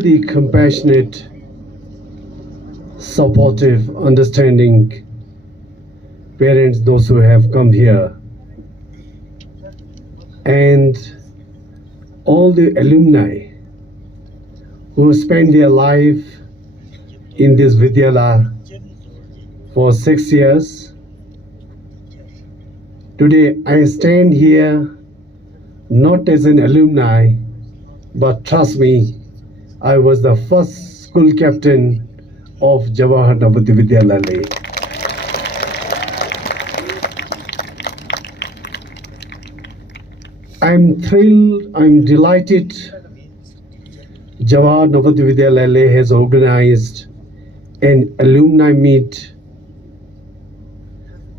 The compassionate, supportive, understanding parents, those who have come here, and all the alumni who spent their life in this Vidyalaya for 6 years. Today I stand here not as an alumni, but trust me, I was the first school captain of Jawahar Navodaya Vidyalaya. I'm thrilled, I'm delighted. Jawahar Navodaya Vidyalaya has organized an alumni meet.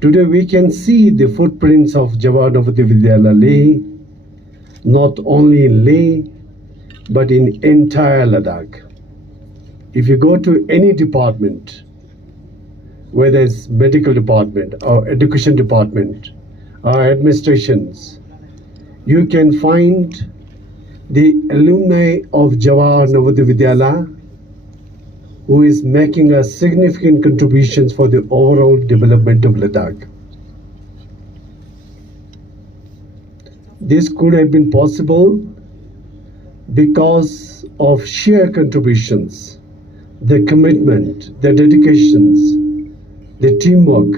Today we can see the footprints of Jawahar Navodaya Vidyalaya, not only in Leh, but in entire Ladakh. If you go to any department, whether it's medical department or education department or administrations, you can find the alumni of Jawahar Navodaya Vidyalaya who is making a significant contributions for the overall development of Ladakh. This could have been possible because of sheer contributions, the commitment, the dedications, the teamwork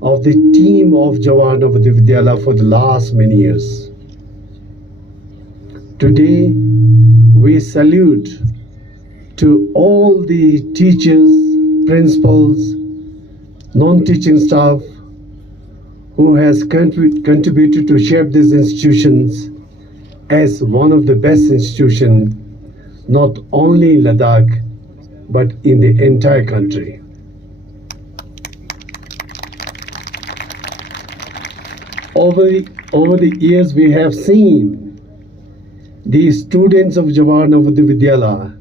of the team of Jawahar Navodaya Vidyalaya for the last many years. Today, we salute to all the teachers, principals, non-teaching staff who has contributed to shape these institutions as one of the best institutions, not only in Ladakh, but in the entire country. Over the years, we have seen the students of Jawahar Navodaya Vidyalaya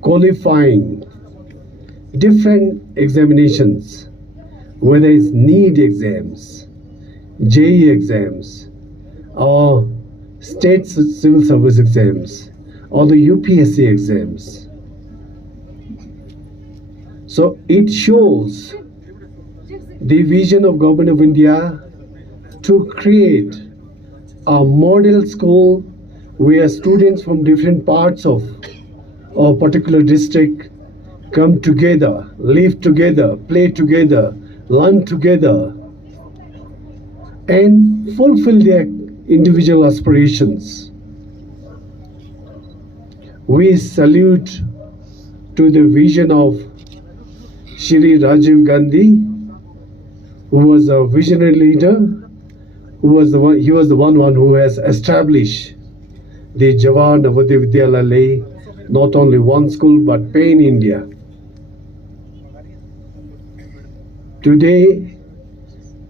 qualifying different examinations, whether it's NEET exams, JEE exams, or state civil service exams, or the UPSC exams. So it shows the vision of Government of India to create a model school where students from different parts of a particular district come together, live together, play together, learn together, and fulfill their individual aspirations. We salute to the vision of Shri Rajiv Gandhi, who was a visionary leader, he was the one who has established the Jawahar Navodaya Vidyalaya, not only one school but pan India. Today,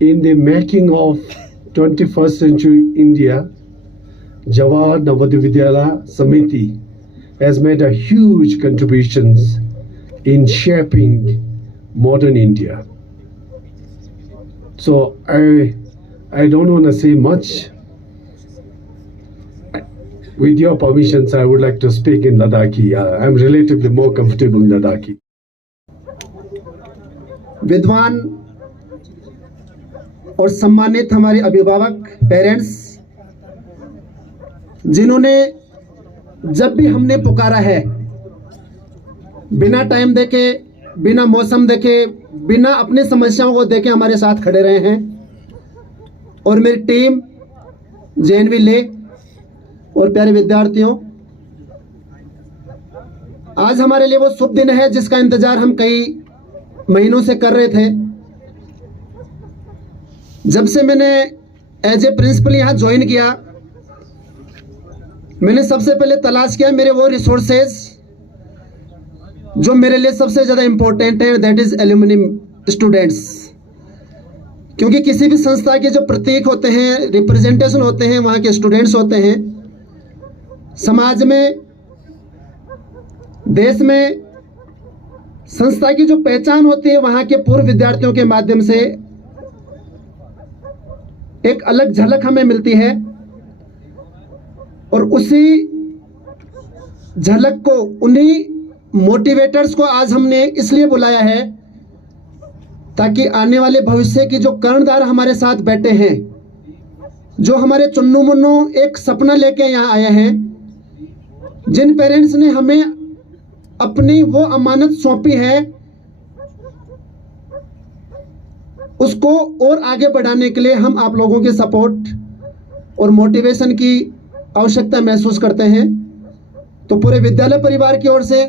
in the making of 21st century India, Jawahar Navodaya Vidyalaya Samiti has made a huge contributions in shaping modern India. So I don't want to say much. With your permissions, I would like to speak in Ladakhi. I'm relatively more comfortable in Ladakhi. विद्वान और सम्मानित हमारे अभिभावक, parents, जिन्होंने जब भी हमने पुकारा है, बिना टाइम देखे, बिना मौसम देखे, बिना अपनी समस्याओं को देखे हमारे साथ खड़े रहे हैं, और मेरी टीम JNV ले और प्यारे विद्यार्थियों, आज हमारे लिए वो शुभ दिन है जिसका इंतजार हम कई महीनों से कर रहे थे। जब से मैंने एज ए प्रिंसिपल यहाँ ज्वाइन किया, मैंने सबसे पहले तलाश किया मेरे वो रिसोर्सेज जो मेरे लिए सबसे ज़्यादा इम्पोर्टेंट है, दैट इज़ एल्यूमिनी स्टूडेंट्स। क्योंकि किसी भी संस्था के जो प्रतीक होते हैं, रिप्रेजेंटेशन होते हैं, वहाँ के स्टूडेंट्स होते हैं। समाज में, देश में संस्था की जो पहचान होती है, वहाँ के पूर्व विद्यार्थियों के माध्यम से एक अलग झलक हमें मिलती है। और उसी झलक को, उन्हीं मोटिवेटर्स को आज हमने इसलिए बुलाया है ताकि आने वाले भविष्य की जो कर्णधार हमारे साथ बैठे हैं, जो हमारे चुन्नू मुन्नू एक सपना लेके यहाँ आए हैं, जिन पेरेंट्स ने हमें अपनी वो अमानत सौंपी है, उसको और आगे बढ़ाने के लिए हम आप लोगों के सपोर्ट और मोटिवेशन की आवश्यकता महसूस करते हैं। तो पूरे विद्यालय परिवार की ओर से,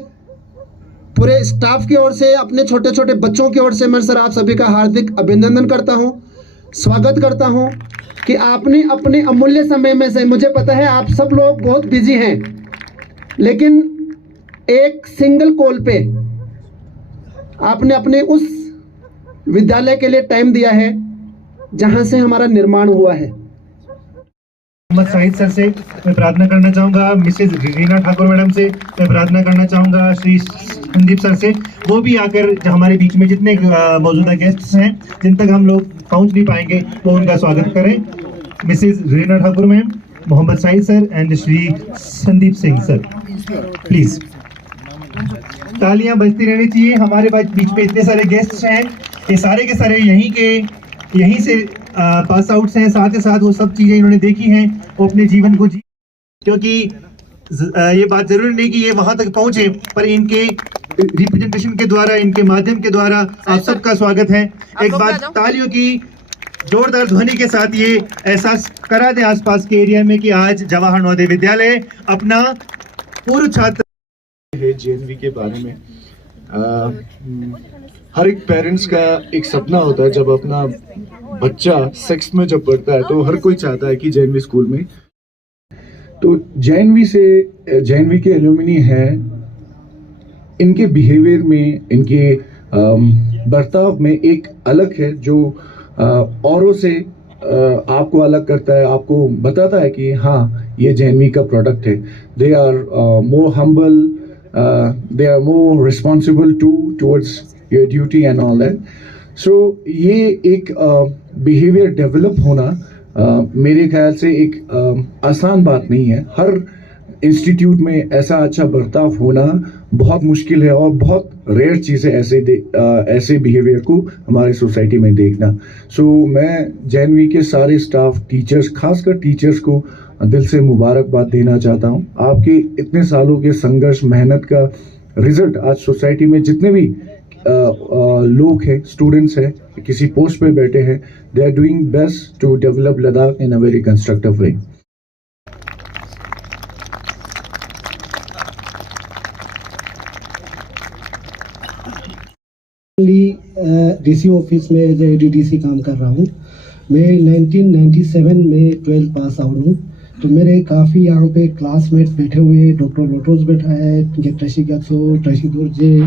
पूरे स्टाफ की ओर से, अपने छोटे छोटे बच्चों की ओर से मैं सर आप सभी का हार्दिक अभिनंदन करता हूं, स्वागत करता हूं कि आपने अपने अमूल्य समय में से, मुझे पता है आप सब लोग बहुत बिजी हैं, लेकिन एक सिंगल कॉल पे आपने अपने उस विद्यालय के लिए टाइम दिया है जहां से हमारा निर्माण हुआ है। मोहम्मद साहिद सर से मैं प्रार्थना करना चाहूँगा, मिसेज रीना ठाकुर मैडम से मैं प्रार्थना करना चाहूँगा, श्री संदीप सर से, वो भी आकर हमारे बीच में जितने मौजूदा गेस्ट्स हैं जिन तक हम लोग पहुँच नहीं पाएंगे वो उनका स्वागत करें। Mrs Reena Thakur ma'am, Mohammad Sahid sir and Shri Sandeep Singh sir, please. तालियां बजती रहनी चाहिए। हमारे बीच में इतने सारे गेस्ट्स हैं, ये सारे के सारे यहीं से पास आउट्स हैं, साथ ही साथ वो सब चीज़ें इन्होंने देखी हैं, वो अपने जीवन को क्योंकि ये बात जरूरी नहीं कि ये वहां तक पहुंचे, पर इनके रिप्रेजेंटेशन के द्वारा, इनके माध्यम के द्वारा आप सबका स्वागत है। एक बात तालियों की जोरदार ध्वनि के साथ ये एहसास करा दें आसपास के एरिया में कि आज जवाहर नवोदय विद्यालय अपना पूर्व छात्र है। जेएनवी के बारे में हर एक पेरेंट्स का एक सपना होता है, जब अपना बच्चा सिक्स्थ में जब पढ़ता है तो हर कोई चाहता है कि जेएनवी स्कूल में। तो जेएनवी के एलुमनी है, इनके बिहेवियर में, इनके बर्ताव में एक अलग है जो औरों से आपको अलग करता है, आपको बताता है कि हाँ ये जेएनवी का प्रोडक्ट है। They are more humble, they are more responsible towards your duty and all that. So ये एक behavior develop होना मेरे ख्याल से एक आसान बात नहीं है। हर इंस्टीट्यूट में ऐसा अच्छा बर्ताव होना बहुत मुश्किल है और बहुत रेयर चीज़ है ऐसे बिहेवियर को हमारे सोसाइटी में देखना। सो मैं जेएनवी के सारे स्टाफ, टीचर्स, खासकर टीचर्स को दिल से मुबारकबाद देना चाहता हूँ। आपके इतने सालों के संघर्ष, मेहनत का रिजल्ट आज सोसाइटी में जितने भी लोग हैं, स्टूडेंट्स हैं, किसी पोस्ट पे बैठे हैं, they are doing best to develop Ladakh in a very constructive way. DC office में एज एडीडीसी काम कर रहा हूँ। मैं 1997 में 12th पास आउट हूँ। तो मेरे काफ़ी यहाँ पे क्लासमेट बैठे हुए हैं, डॉक्टर लोटोस बैठा है, ट्रशी गत्सो, ट्रशी दुर्जे,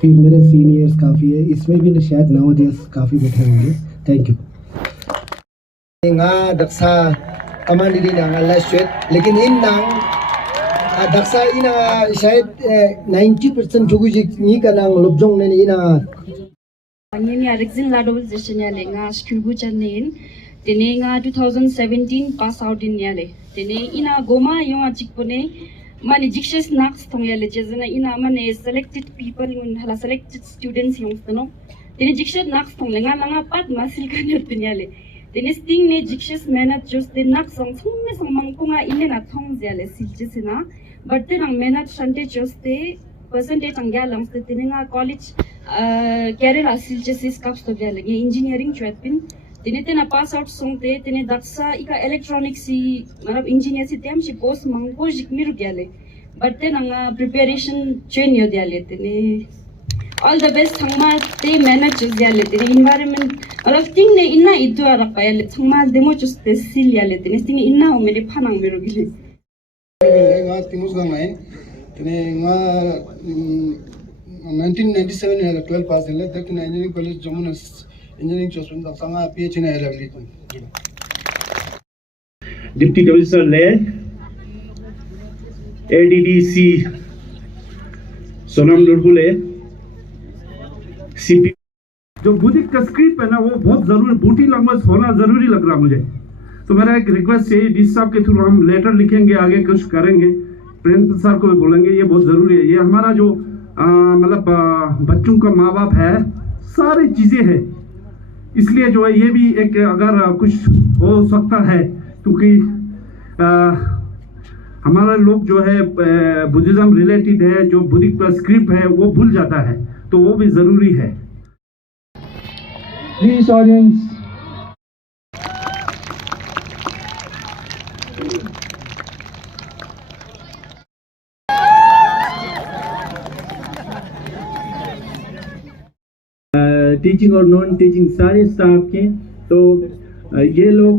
फिर मेरे सीनियर्स काफ़ी है, इसमें भी शायद नवोदय काफ़ी बैठे होंगे। Thank you. दक्षा कमांडी लेकिन इन दक्षा इन शायद 90% जुगुजी का नाम लुबजोंग ने इन Angin ya Rexin Ladovil Zishanya Lenga Skilbu Chanin, Tenenga 2017 pass out in Yale. Tene ina Goma Yong Chikpone, Mani Jixes Nax Tongyale Jezana ina Mane selected people when hala selected students Yongstano. Tene Jixes Nax Tonglenga Langa Pat Masil Kaner Pinyale. Tene Sting ne Jixes Menat just the Nax on Mangkunga in a tongs yale Siljesina, but then ang Menat Shante just the percentage ang galams the Tenenga college. Career हासिल जैसे स्काप्स तो क्या लगे engineering चुनपिन तिने तेना pass out सोंगते तिने दक्षा इका electronics सी मतलब इंजीनियर सी तेम सी पोस्ट मंगो जिकमिरु गयाले बट तेना प्रिपरेशन चेन यो दियाले तिने ऑल द बेस्ट थंगमा ते मैनेजर्स दियाले तिने एनवायरनमेंट मतलब थिंग ने इन्ना इदुआ रकायाले थंगमा डेमो चुस्ते सिल याले तिने तिने इन्ना हो मेरे फानांग मेरो गिले nga timus ga mai tene nga 1997 है 12 पास है लेकिन engineering college Jamuna engineering Chosun दा संगा पीएचडी है रवली डिप्टी कमिश्नर ले एडीडीसी सोनम लुरगुले सीपी जो बुद्धिक का स्क्रिप्ट है ना वो बहुत जरूरी बूटी लैंग्वेज होना जरूरी लग रहा मुझे। तो मेरा एक रिक्वेस्ट है डीसी साहब के थ्रू हम लेटर लिखेंगे, आगे कुछ करेंगे प्रिंसिपल सर को भी बोलेंगे, ये बहुत ज़रूरी है। ये हमारा जो मतलब बच्चों का माँ बाप है, सारी चीज़ें हैं। इसलिए जो है ये भी एक अगर कुछ हो सकता है, क्योंकि हमारा लोग जो है बुद्धिज्म रिलेटेड है, जो बुद्धिक का स्क्रिप्ट है वो भूल जाता है, तो वो भी ज़रूरी है। प्लीज ऑडियंस, टीचिंग और नॉन टीचिंग सारे स्टाफ के, तो ये लोग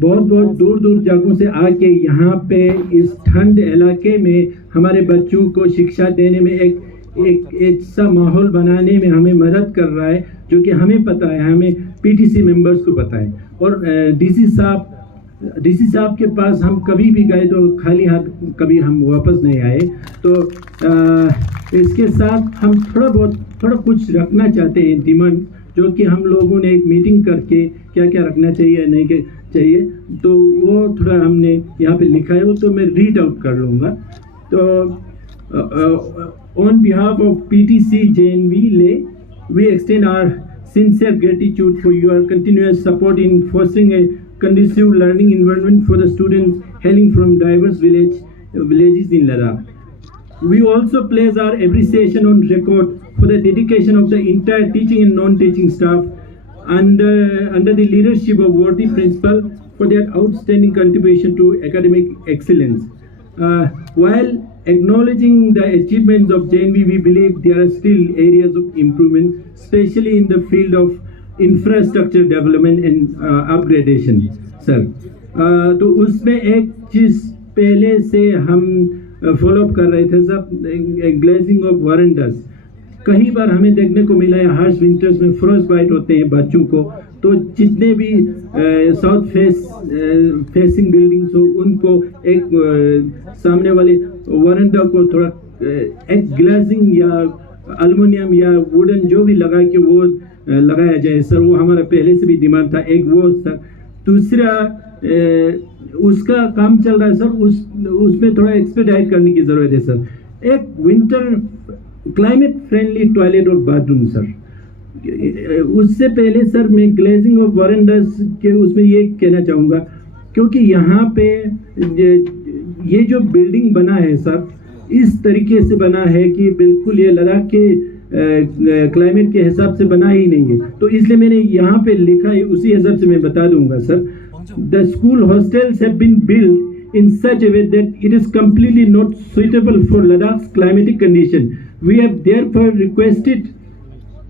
बहुत बहुत दूर दूर जगहों से आके यहाँ पे इस ठंड इलाके में हमारे बच्चों को शिक्षा देने में एक ऐसा माहौल बनाने में हमें मदद कर रहा है, जो कि हमें पता है, हमें पीटीसी मेंबर्स को पता है। और डीसी साहब के पास हम कभी भी गए तो खाली हाथ कभी हम वापस नहीं आए। तो इसके साथ हम थोड़ा कुछ रखना चाहते हैं डिमांड, जो कि हम लोगों ने एक मीटिंग करके क्या क्या रखना चाहिए नहीं चाहिए, तो वो थोड़ा हमने यहाँ पे लिखा है, वो तो मैं रीड आउट कर लूँगा। तो on behalf of PTC JNV Le, we extend our sincere gratitude for your continuous support in fostering a conducive learning environment for the students hailing from diverse villages in Ladakh. We also place our appreciation on record for the dedication of the entire teaching and non-teaching staff under the leadership of worthy principal for their outstanding contribution to academic excellence. While acknowledging the achievements of JNV, we believe there are still areas of improvement, especially in the field of infrastructure development and upgradation, sir. तो उसमें एक चीज़ पहले से हम follow up कर रहे थे sir, glazing of वरांडास। कई बार हमें देखने को मिला है हार्श विंटर्स में फ्रॉस्ट बाइट होते हैं बच्चों को, तो जितने भी साउथ फेसिंग बिल्डिंग्स हो उनको एक सामने वाले वरांडा को थोड़ा एक ग्लेजिंग या एल्युमिनियम या वुडन जो भी लगा के वो लगाया जाए सर। वो हमारा पहले से भी डिमांड था, एक वो सर। दूसरा उसका काम चल रहा है सर, उसमें थोड़ा एक्सपेडाइट करने की ज़रूरत है सर। एक विंटर क्लाइमेट फ्रेंडली टॉयलेट और बाथरूम सर। उससे पहले सर मैं ग्लेजिंग ऑफ वरांडास के उसमें ये कहना चाहूँगा, क्योंकि यहाँ पे ये जो बिल्डिंग बना है सर, इस तरीके से बना है कि बिल्कुल ये लद्दाख के क्लाइमेट के हिसाब से बना ही नहीं है, तो इसलिए मैंने यहाँ पे लिखा है, उसी हिसाब से मैं बता दूंगा sir. The school hostels have been build in such a way that it is completely not suitable for Ladakh's climatic condition. We have therefore requested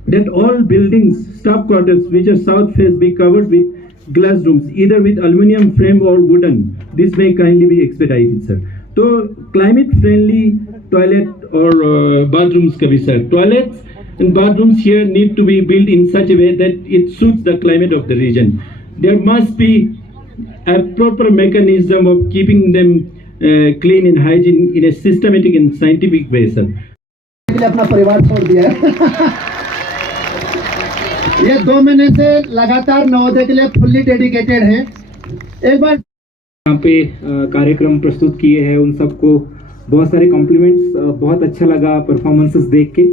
that all buildings, staff quarters which are south face be covered with glass rooms, either with aluminium frame or wooden. This may kindly be expedited, sir. So climate friendly toilet or bathrooms ka bhi, sir. Toilets and bathrooms here need to be built in such a way that it suits the climate of the region. There must be a proper mechanism of keeping them clean and hygiene in a systematic and scientific way, sir. अपना परिवार छोड़ दिया है। ये 2 महीने से लगातार नवोदय के लिए फुल्ली डेडिकेटेड हैं। एक बार यहाँ पे कार्यक्रम प्रस्तुत किए हैं, उन सबको बहुत सारे कॉम्प्लीमेंट्स, बहुत अच्छा लगा परफॉर्मेंसेस देख के।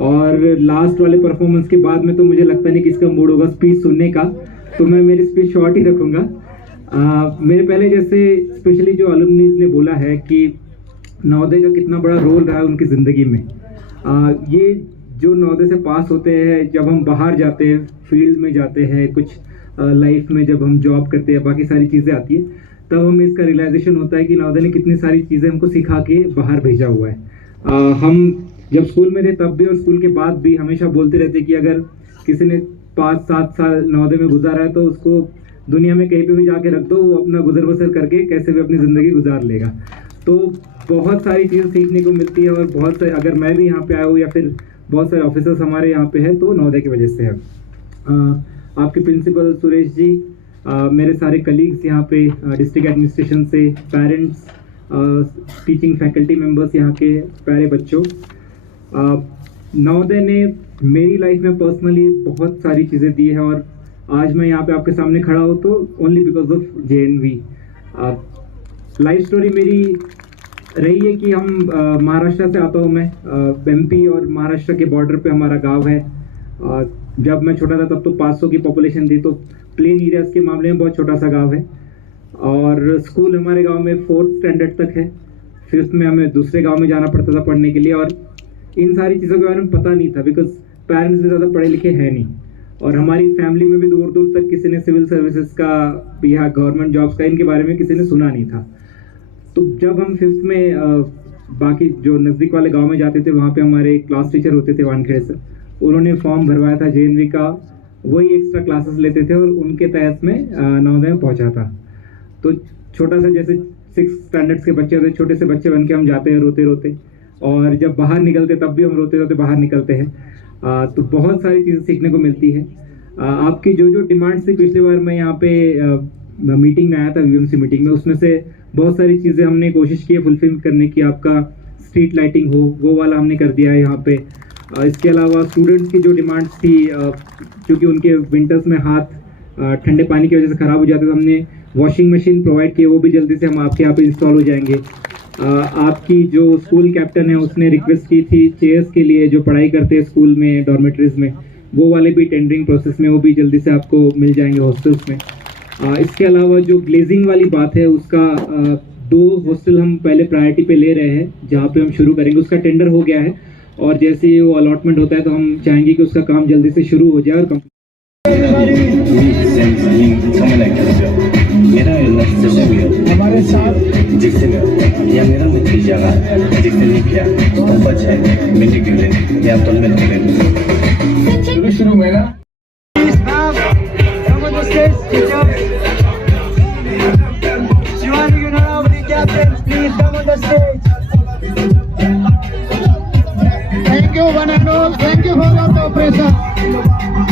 और लास्ट वाले परफॉर्मेंस के बाद में तो मुझे लगता नहीं कि इसका मूड होगा स्पीच सुनने का, तो मैं मेरी स्पीच शॉर्ट ही रखूँगा। मेरे पहले जैसे स्पेशली जो अलुमनीज ने बोला है कि नवोदय का कितना बड़ा रोल रहा है उनकी ज़िंदगी में। ये जो नवोदय से पास होते हैं, जब हम बाहर जाते हैं, फील्ड में जाते हैं, कुछ लाइफ में जब हम जॉब करते हैं, बाकी सारी चीज़ें आती है, तब हमें इसका रियलाइजेशन होता है कि नवोदय ने कितनी सारी चीज़ें हमको सिखा के बाहर भेजा हुआ है। हम जब स्कूल में थे तब भी और स्कूल के बाद भी हमेशा बोलते रहते कि अगर किसी ने 5-7 साल नवोदय में गुजारा है तो उसको दुनिया में कहीं पे भी जाके रख दो, वो अपना गुजर बसर करके कैसे भी अपनी ज़िंदगी गुजार लेगा। तो बहुत सारी चीज़ें सीखने को मिलती है, और बहुत सारे, अगर मैं भी यहाँ पे आया हूँ या फिर बहुत सारे ऑफिसर्स हमारे यहाँ पे हैं तो नवोदय की वजह से है। आपके प्रिंसिपल सुरेश जी, मेरे सारे कलीग्स यहाँ पे डिस्ट्रिक्ट एडमिनिस्ट्रेशन से, पेरेंट्स, टीचिंग फैकल्टी मेम्बर्स, यहाँ के प्यारे बच्चों, नवोदय ने मेरी लाइफ में पर्सनली बहुत सारी चीज़ें दी है, और आज मैं यहाँ पे आपके सामने खड़ा हूँ तो only because of JNV। Life story मेरी रही है कि हम महाराष्ट्र से आता हूँ मैं, एमपी और महाराष्ट्र के बॉर्डर पे हमारा गांव है। जब मैं छोटा था तब तो 500 की पॉपुलेशन थी, तो प्लेन एरियाज के मामले में बहुत छोटा सा गांव है। और स्कूल हमारे गांव में 4th स्टैंडर्ड तक है, 5th में हमें दूसरे गांव में जाना पड़ता था पढ़ने के लिए। और इन सारी चीज़ों के बारे में पता नहीं था, बिकॉज पेरेंट्स भी ज़्यादा पढ़े लिखे हैं नहीं, और हमारी फैमिली में भी दूर दूर तक किसी ने सिविल सर्विसेज का या गवर्नमेंट जॉब्स का इनके बारे में किसी ने सुना नहीं था। तो जब हम 5th में बाकी जो नज़दीक वाले गांव में जाते थे, वहाँ पे हमारे क्लास टीचर होते थे वानखेड़े से, उन्होंने फॉर्म भरवाया था JNV का, वही एक्स्ट्रा क्लासेस लेते थे और उनके तहत में नवोदय में पहुँचा था। तो छोटा सा जैसे 6th स्टैंडर्ड्स के बच्चे होते, छोटे से बच्चे बन के हम जाते हैं रोते रोते, और जब बाहर निकलते तब भी हम रोते रोते बाहर निकलते हैं। तो बहुत सारी चीज़ें सीखने को मिलती है। आपकी जो जो डिमांड्स थी, पिछली बार मैं यहाँ पे मीटिंग में आया था, VMC मीटिंग में, उसमें से बहुत सारी चीज़ें हमने कोशिश की है फुलफिल करने की। आपका स्ट्रीट लाइटिंग हो, वो वाला हमने कर दिया है यहाँ पे। इसके अलावा स्टूडेंट्स की जो डिमांड्स थी, क्योंकि उनके विंटर्स में हाथ ठंडे पानी की वजह से ख़राब हो जाते, तो हमने वॉशिंग मशीन प्रोवाइड की, वो भी जल्दी से हम आपके यहाँ पे इंस्टॉल हो जाएंगे। आपकी जो स्कूल कैप्टन है उसने रिक्वेस्ट की थी चेयर्स के लिए, जो पढ़ाई करते हैं स्कूल में डॉर्मेटरीज में, वो वाले भी टेंडरिंग प्रोसेस में, वो भी जल्दी से आपको मिल जाएंगे हॉस्टल्स में। इसके अलावा जो ग्लेजिंग वाली बात है, उसका 2 हॉस्टल हम पहले प्रायोरिटी पे ले रहे हैं, जहाँ पे हम शुरू करेंगे। उसका टेंडर हो गया है, और जैसे ही वो अलॉटमेंट होता है तो हम चाहेंगे कि उसका काम जल्दी से शुरू हो जाए। और हमारे साथ जिससे या मेरा मित्र जगह जिससे नहीं किया तो बच है मिट्टी क्यों लेने या तो में शुरू में ना Thank you, one and all. Thank you for your cooperation.